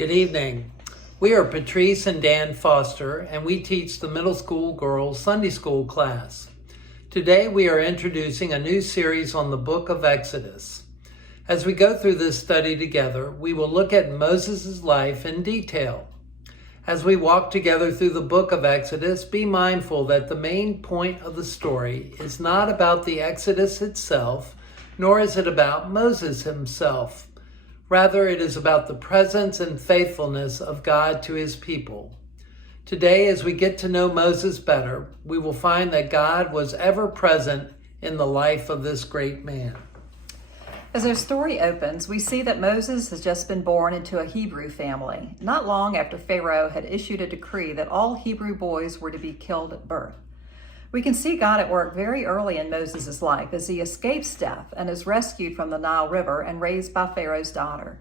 Good evening. We are Patrice and Dan Foster, and we teach the middle school girls Sunday school class. Today we are introducing a new series on the book of Exodus. As we go through this study together, we will look at Moses' life in detail. As we walk together through the book of Exodus, be mindful that the main point of the story is not about the Exodus itself, nor is it about Moses himself. Rather, it is about the presence and faithfulness of God to his people. Today, as we get to know Moses better, we will find that God was ever present in the life of this great man. As our story opens, we see that Moses has just been born into a Hebrew family, not long after Pharaoh had issued a decree that all Hebrew boys were to be killed at birth. We can see God at work very early in Moses' life as he escapes death and is rescued from the Nile River and raised by Pharaoh's daughter.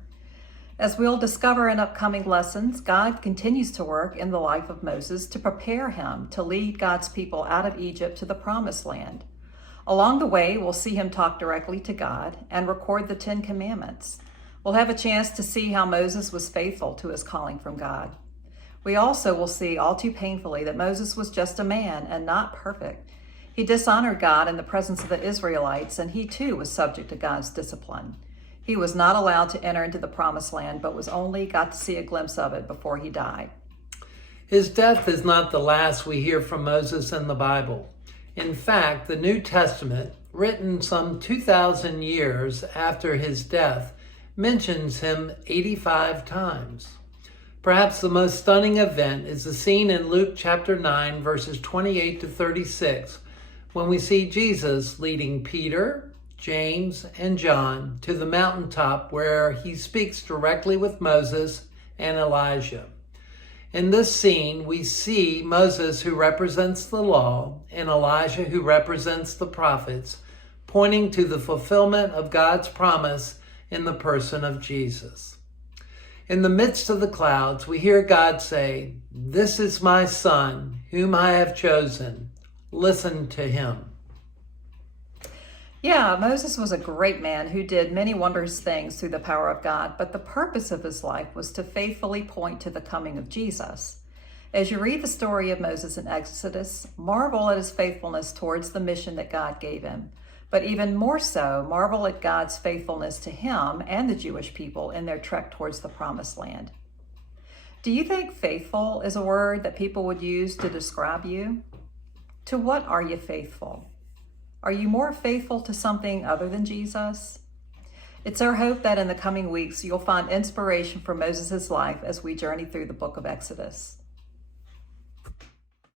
As we'll discover in upcoming lessons, God continues to work in the life of Moses to prepare him to lead God's people out of Egypt to the Promised Land. Along the way, we'll see him talk directly to God and record the 10 Commandments. We'll have a chance to see how Moses was faithful to his calling from God. We also will see all too painfully that Moses was just a man and not perfect. He dishonored God in the presence of the Israelites, and he too was subject to God's discipline. He was not allowed to enter into the Promised Land, but got to see a glimpse of it before he died. His death is not the last we hear from Moses in the Bible. In fact, the New Testament, written some 2,000 years after his death, mentions him 85 times. Perhaps the most stunning event is the scene in Luke chapter 9, verses 28 to 36, when we see Jesus leading Peter, James, and John to the mountaintop where he speaks directly with Moses and Elijah. In this scene, we see Moses, who represents the law, and Elijah, who represents the prophets, pointing to the fulfillment of God's promise in the person of Jesus. In the midst of the clouds, we hear God say, "This is my son, whom I have chosen. Listen to him." Yeah, Moses was a great man who did many wondrous things through the power of God, but the purpose of his life was to faithfully point to the coming of Jesus. As you read the story of Moses in Exodus, marvel at his faithfulness towards the mission that God gave him. But even more so, marvel at God's faithfulness to him and the Jewish people in their trek towards the Promised Land. Do you think faithful is a word that people would use to describe you? To what are you faithful? Are you more faithful to something other than Jesus? It's our hope that in the coming weeks, you'll find inspiration for Moses' life as we journey through the book of Exodus.